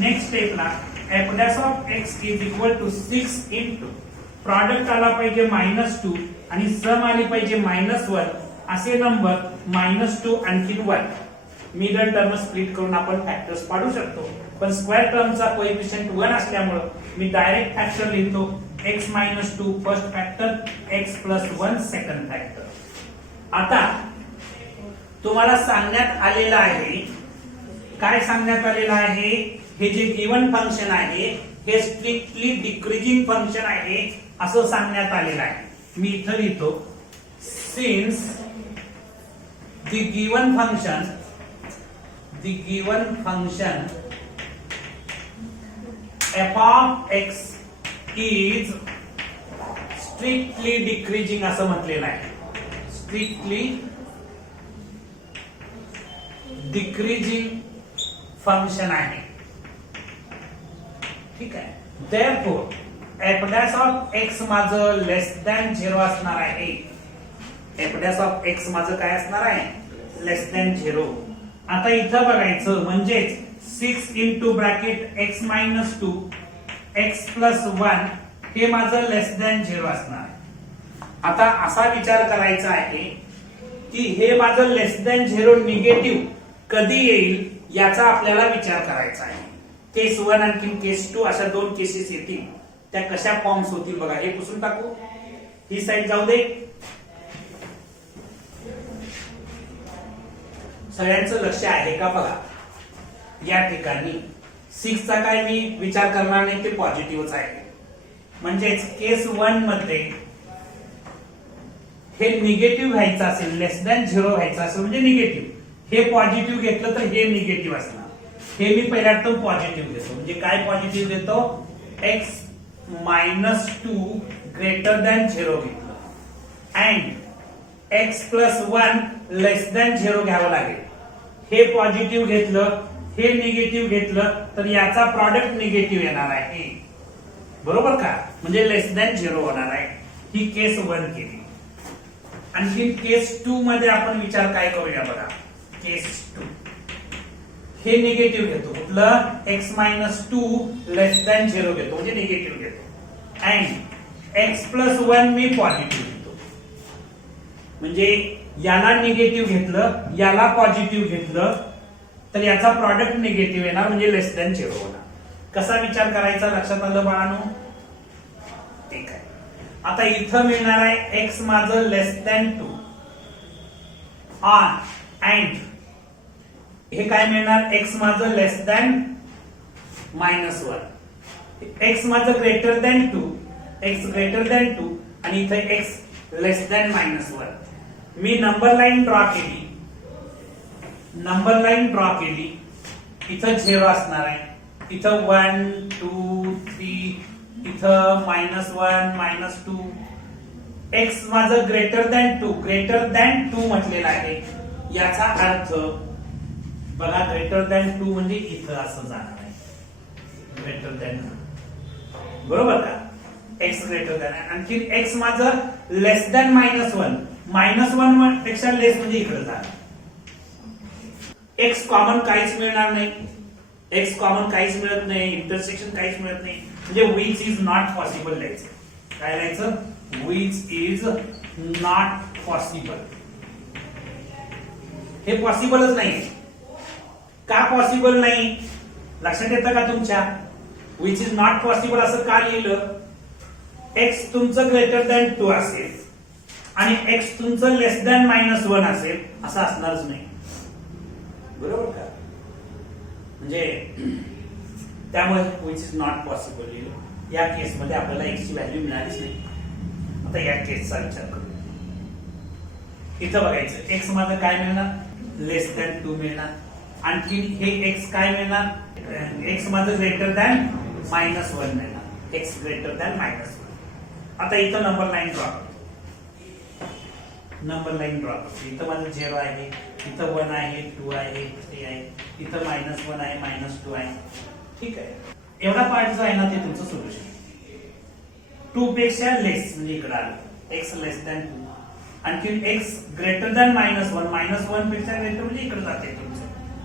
नेक्स्ट स्टेपला f' of x is equal to 6 into product आला पाहिजे -2 आणि सम आली पाहिजे -1 असे नंबर -2 आणखी 1. मिडल टर्म स्प्लिट करून आपण फॅक्टर्स पाडू शकतो. पण स्क्वेअर टर्मचा कोएफिशिएंट 1 असल्यामुळे मी डायरेक्ट फॅक्टर लिहितो. x -2 first factor, x + 1 second factor. आता तुम्हाला सांगण्यात आलेलं आहे, काय सांगण्यात आलेलं आहे? हे जे गिवन फंक्शन आहे हे स्ट्रिक्टली डिक्रीजिंग फंक्शन आहे असं सांगण्यात आलेलं आहे. मी इथं लिहितो. Since the given function f of x is strictly decreasing असं म्हटलेलं आहे. स्ट्रिक्टली डिक्रीजिंग फंक्शन आहे. ठीक आहे. therefore f' of x माझं लेस दॅन 0 असणार आहे. f' of x माझं काय असणार आहे? लेस दॅन 0. आता इथं बघायचं म्हणजेच 6 into ब्रॅकेट x -2 x + 1 हे माझं लेस दॅन 0 असणार आहे. आता असा विचार करायचा आहे की हे माझं लेस दॅन 0 निगेटिव्ह कधी येईल याचा आपल्याला विचार करायचा आहे. केस 1 आणखी केस 2 अशा दोन केसेस येतील. त्या कशा फॉर्म्स होतील बघा. हे पुसून टाकू, ही साईड जाऊ दे. सगळ्यांचं लक्ष आहे का बघा. या ठिकाणी 6 चा काय मी विचार करणार नाही, ते पॉझिटिव्हच आहे. म्हणजेच केस 1 मध्ये हे निगेटिव्ह व्हायचं असेल, लेस दॅन 0 व्हायचं असेल म्हणजे निगेटिव्ह. हे पॉझिटिव्ह घेतलं तर हे निगेटिव्ह असणार. हे मी पहिल्या टर्म पॉझिटिव्ह घेतो. म्हणजे काय पॉझिटिव्ह देतो, x -2 ग्रेटर दॅन 0 घेतलं अँड x + 1 लेस दॅन 0 घ्यावं लागेल. हे पॉझिटिव्ह घेतलं, हे निगेटिव्ह घेतलं तर याचा प्रॉडक्ट निगेटिव्ह येणार आहे. बरोबर का. म्हणजे लेस दॅन 0 होणार आहे. ही केस 1 केली. आणखी केस 2 मध्ये आपण विचार काय करूया बघा. केस 2 हे निगेटिव्ह घेतो. कुठलं, x -2 लेस दॅन 0 घेतो म्हणजे निगेटिव्ह घेतो अँड x + 1 मी पॉझिटिव्ह घेतो. म्हणजे याला निगेटिव्ह घेतलं, याला पॉझिटिव्ह घेतलं तर याचा प्रॉडक्ट निगेटिव्ह येणार म्हणजे लेस दॅन 0 होणार. कसा विचार करायचा लक्षात आलं बाळांनो. ठीक आहे. आता इथं मिळणार आहे x माझं लेस दॅन 2 ऑन अँड हे काय मिळणार, x माझं लेस दॅन -1, x माझं greater than 2, x greater than 2 आणि इथे x लेस दॅन -1. मी नंबर लाईन ड्रॉ केली. नंबर लाईन ड्रॉ केली. इथं 0 असणार आहे, इथं 1 2 3, इथं -1 -2. x माझं ग्रेटर दॅन 2, ग्रेटर दॅन 2 म्हटलेलं आहे. याचा अर्थ बघा, ग्रेटर दॅन 2 म्हणजे इथं असं जाणार आहे. ग्रेटर दॅन 2 बरोबर का. x ग्रेटर दॅन आणखी x माझं लेस दॅन -1, -1 पेक्षा लेस म्हणजे इकडे जाणार. x कॉमन काहीच मिळणार नाही. x कॉमन काहीच मिळत नाही, इंटरसेक्शन काहीच मिळत नाही. म्हणजे विच इज नॉट पॉसिबल लिहायचं. काय लिहायचं, विच इज नॉट पॉसिबल. हे पॉसिबलच नाही. का पॉसिबल नाही लक्षात येतं का तुमच्या. विच इज नॉट पॉसिबल असं का लिहिलं, x तुमचं ग्रेटर दॅन 2 असेल आणि x तुमचं लेस दॅन -1 असेल असं असणारच नाही. बरोबर का. म्हणजे त्यामुळे विच इज नॉट पॉसिबल लिहिलं. या केसमध्ये आपल्याला x ची व्हॅल्यू मिळालीच नाही. आता या केसचा विचार करू. इथं बघायचं x माझं काय मिळणार, लेस दॅन 2 मिळणार. आणखी हे x काय मिळणार, x माझं ग्रेटर दॅन -1 मिळणार. x greater than -1. आता इथं नंबर लाईन ड्रॉ करतो. नंबर लाईन ड्रॉ करतो. इथं माझं 0 आहे, इथं 1 आहे, 2 आहे, 3 आहे, इथं -1 आहे, -2 आहे. ठीक आहे. एवढा पार्ट जो आहे ना ते तुमचं सोल्युशन. 2 पेक्षा लेस म्हणजे इकडे आलं, x लेस दॅन 2. आणखी x ग्रेटर दॅन -1, -1 पेक्षा ग्रेटर म्हणजे इकडे जाते तुमचं.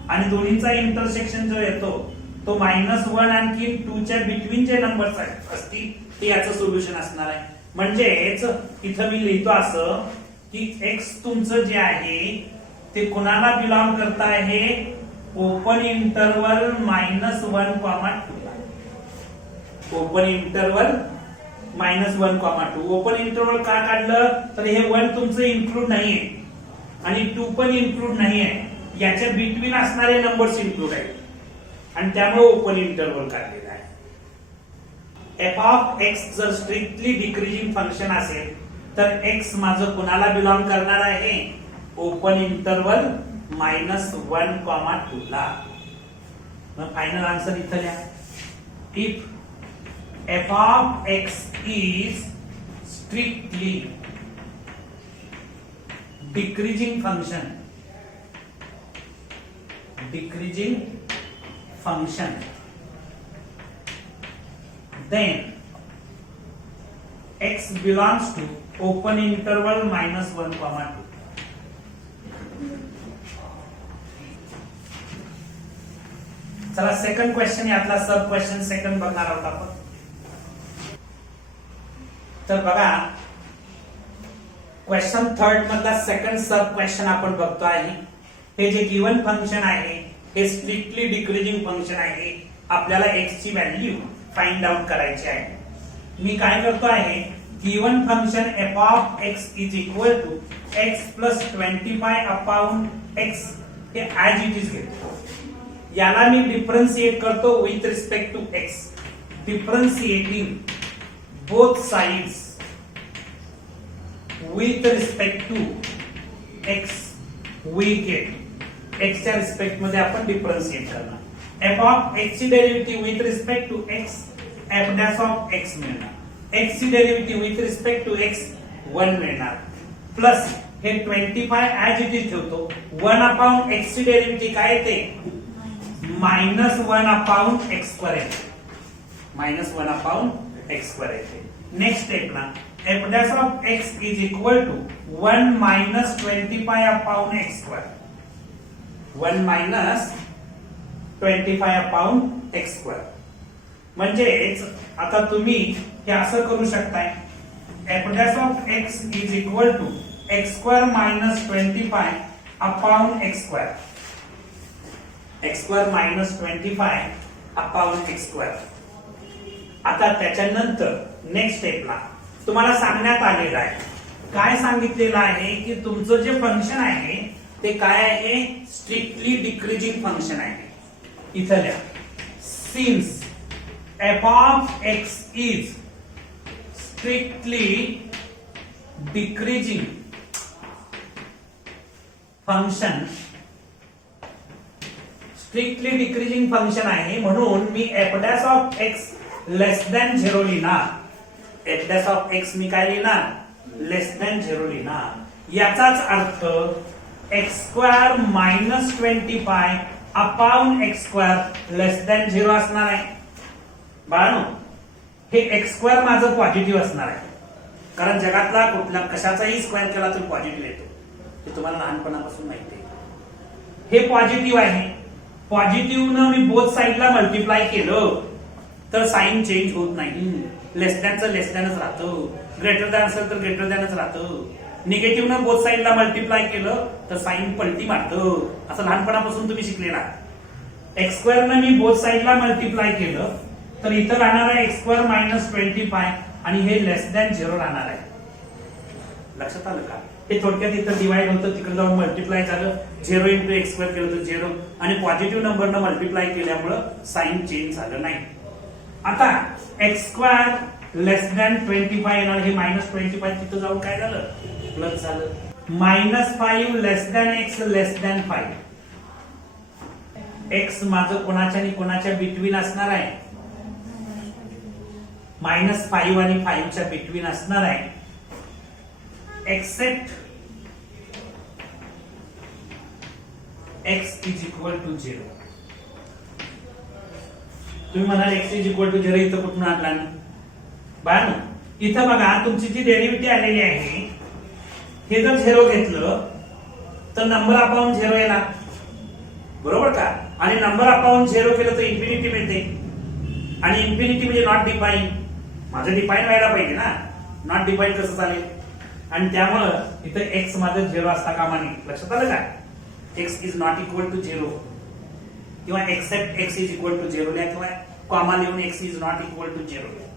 आणि दोन्हीचा इंटरसेक्शन जो येतो तो -1 आणखी 2 च्या बिटवीन जे नंबर्स असतील ते याचं सोल्युशन असणार आहे. म्हणजेच इथं मी लिहितो असं की x तुमचं जे आहे ते कुणाला बिलॉंग करत आहे, open interval -1, 2. Open interval -1, 2. Open interval का काढलं तर हे 1 तुमचं इन्क्लूड नाहीये आणि 2 पण इन्क्लूड नाहीये. याच्या बिटवीन असणारे नंबर्स इन्क्लूड आहेत आणि त्यामुळे ओपन इंटरवल काढलेला आहे. f ऑफ x जर स्ट्रिक्टली डिक्रीजिंग फंक्शन असेल तर x माझं कुणाला बिलॉंग करणार आहे, ओपन इंटरवल -1, 2 ला. मग फायनल आन्सर इथं लिहा. If f of x is strictly decreasing function, then x belongs to open interval -1, 2. चला सेकंड क्वेश्चन यातला सब क्वेश्चन सेकंड बघणार आहोत आपण. तर बघा क्वेश्चन थर्ड मधला सेकंड सब क्वेश्चन आपण बघतो आहे. हे जे गिवन फंक्शन आहे हे स्ट्रिक्टली डिक्रीजिंग फंक्शन आहे. आपल्याला x ची व्हॅल्यू फाइंड आउट करायची आहे. मी काय करतो आहे, given function f of x is equal to x plus 25 upon x हे ऍज इट इज घेतो. याला मी डिफरन्शिएट करतो with respect to x. Differentiating both sides with respect to x we get x च्या रिस्पेक्ट मध्ये आपण differentiate करणार. f of x ची derivative with respect to x f dash of x मिळणार. x ची derivative with respect to x 1 मिळणार. Plus हे 25 as it is ठेवतो. 1 अपॉन x ची डेरिव्हेटिव्ह काय येते, -1 अपॉन x स्क्वेअर येते. -1 अपॉन x स्क्वेअर येते. नेक्स्ट स्टेप ना f dash of x is equal to 1 minus 25 upon x square. 1 minus 25 upon x square. म्हणजेच आता तुम्ही हे असं करू शकताय, f dash of x is equal to x square minus 25 upon x square. x square minus 25 upon x square. आता त्याच्यानंतर next स्टेपला तुम्हाला सांगण्यात आलेलं आहे, काय सांगितलेलं आहे की तुमचं जे फंक्शन आहे ते काय आहे, स्ट्रिक्टली डिक्रीजिंग फंक्शन आहे. इथं लिहा, since f of x is strictly decreasing function. Strictly decreasing function आहे म्हणून मी f dash of x less than 0 लिहिणार. f डॅश ऑफ x मी काय लिहिणार, लेस दॅन 0 लिहिणार. याचाच अर्थ x square minus 25 upon x square less than 0 असणार आहे. बाळांनो, हे x स्क्वेअर माझं पॉझिटिव्ह असणार आहे, कारण जगातला कुठला कशाचाही स्क्वेअर केला तर पॉझिटिव्ह येतो. हे तुम्हाला लहानपणापासून माहिती आहे. हे पॉझिटिव्ह आहे. पॉझिटिव्ह न मी बोथ साइडला मल्टिप्लाय केलं तर साइन चेंज होत नाही. लेस दॅनचं लेस दॅनच राहतं, ग्रेटर दॅन असेल तर ग्रेटर दॅनच राहतं. निगेटिव्ह न बोथ साइडला मल्टिप्लाय केलं तर साइन पलटी मारतं. असं लहानपणापासून तुम्ही शिकलेला. एक्स स्क्वेअर न मी बोथ साइडला मल्टिप्लाय केलं तर इथं राहणार आहे एक्स स्क्वेअर मायनस 25 आणि हे लेस दॅन 0 राहणार आहे. लक्षात आलं का? हे थोडक्यात इथं डिवाइड होतं, तिकडे जाऊन मल्टिप्लाय झालं, 0 इंटू एक्स स्क्वेअर केलं तर 0 आणि पॉझिटिव्ह नंबरनं मल्टिप्लाय केल्यामुळं साइन चेंज झालं नाही. आता एक्स स्क्वेअर लेस दॅन 25 येणार. हे -25 तिथं जाऊन काय झालं, प्लस झालं. -5 लेस दॅन एक्स लेस दॅन 5. एक्स माझं कोणाच्या आणि कोणाच्या बिटवीन असणार आहे, -5 आणि 5 च्या बिटवीन असणार आहे. Except x is equal to 0. तुम्ही म्हणाल x इज इक्वल टू 0 इथं कुठून आणला? बाळांनो, इथं बघा तुमची जी डेरिव्हेटिव्ह आलेली आहे हे जर 0 घेतलं तर नंबर अपॉन 0 येणार, बरोबर का? आणि नंबर अपॉन 0 केलं तर इन्फिनिटी मिळते आणि इन्फिनिटी म्हणजे नॉट डिफाईन. माझं डिफाईन व्हायला पाहिजे ना, नॉट डिफाईन कसं चालेल? आणि त्यामुळं इथं x माझं 0 असता कामा नये. लक्षात आलं का? x is not equal to 0 किंवा except x is equal to 0 लिहा किंवा कॉमा लिहून x is not equal to 0 लिहा.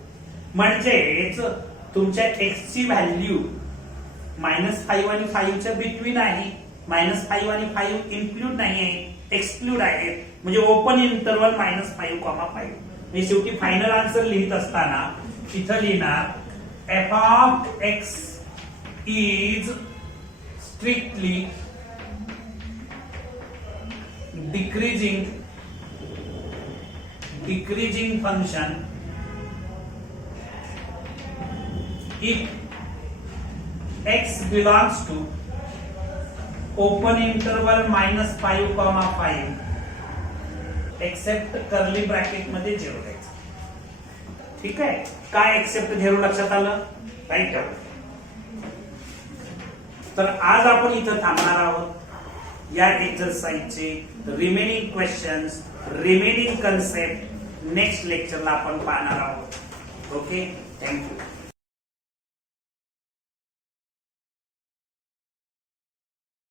म्हणजेच तुमच्या x ची व्हॅल्यू -5 आणि 5 च्या बिटवीन आहे. -5 आणि 5 इन्क्लूड नाही आहे, एक्सक्लूड आहे. म्हणजे ओपन इंटरवल -5, 5. म्हणजे शेवटी फायनल आन्सर लिहित असताना इथं लिहिणार f of x is strictly decreasing function if x belongs to open interval -5, except curly bracket मध्ये 0 द्यायचं. ठीक आहे? काय एक्सेप्ट 0 लक्षात आलं? राईट. तर आज आपण इथं थांबणार आहोत. या एक्सरसाइजचे remaining questions, remaining concept next लेक्चरला आपण पाहणार आहोत. Okay, thank you.